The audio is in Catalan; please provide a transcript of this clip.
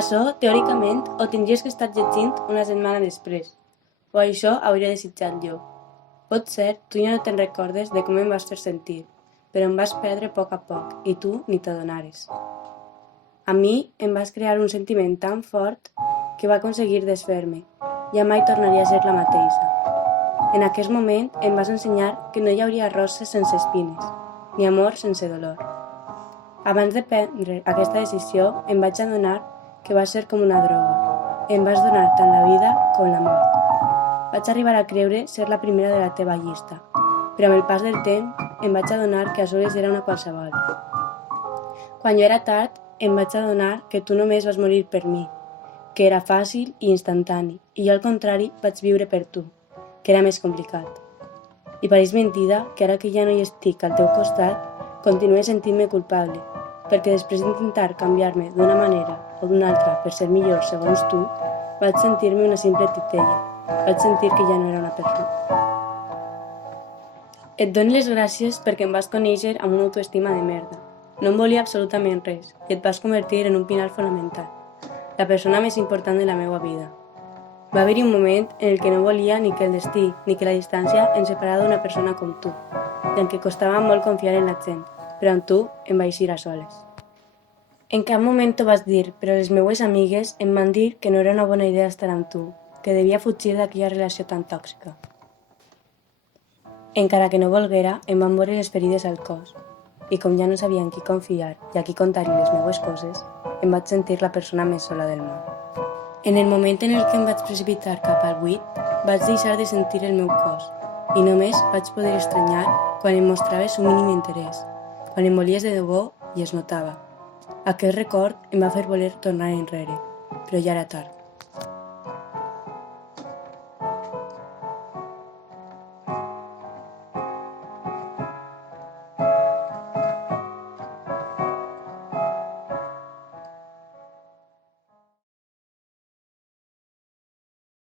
Açò, teòricament, ho tindries que estar llegint una setmana després, o això hauria desitjat jo. Potser tu ja no te'n recordes de com em vas fer sentir, però em vas perdre a poc i tu ni t'adonares. A mi em vas crear un sentiment tan fort que va aconseguir desfer-me. Ja mai tornaria a ser la mateixa. En aquest moment em vas ensenyar que no hi hauria roses sense espines, ni amor sense dolor. Abans de prendre aquesta decisió em vaig adonar que va ser com una droga. Em vas donar tant la vida com la mort. Vaig arribar a creure ser la primera de la teva llista, però amb el pas del temps em vaig adonar que a soles era una qualsevol. Quan jo era tard, em vaig adonar que tu només vas morir per mi, que era fàcil i instantani, i jo al contrari vaig viure per tu, que era més complicat. I pareix mentida que ara que ja no hi estic al teu costat, continuï sentint-me culpable, perquè després d'intentar canviar-me d'una manera o d'una altra per ser millor segons tu, vaig sentir-me una simple titella, vaig sentir que ja no era una persona. Et dono les gràcies perquè em vas conèixer amb una autoestima de merda. No em volia absolutament res i et vas convertir en un pilar fonamental, la persona més important de la meva vida. Va haver-hi un moment en el que no volia ni que el destí ni que la distància ens separara d'una persona com tu, i en què costava molt confiar en la gent, però amb tu em vaig ir a soles. En cap moment t'ho vas dir, però les meues amigues em van dir que no era una bona idea estar amb tu, que devia fugir d'aquella relació tan tòxica. Encara que no volguera, em van veure les ferides al cos, i com ja no sabia en qui confiar i a qui contar-li les meues coses, em vaig sentir la persona més sola del món. En el moment en el que em vaig precipitar cap al buit, vaig deixar de sentir el meu cos, i només vaig poder estranyar quan em mostraves un mínim interès, quan em volies de debò i es notava. Aquest record em va fer voler tornar enrere, però ja era tard.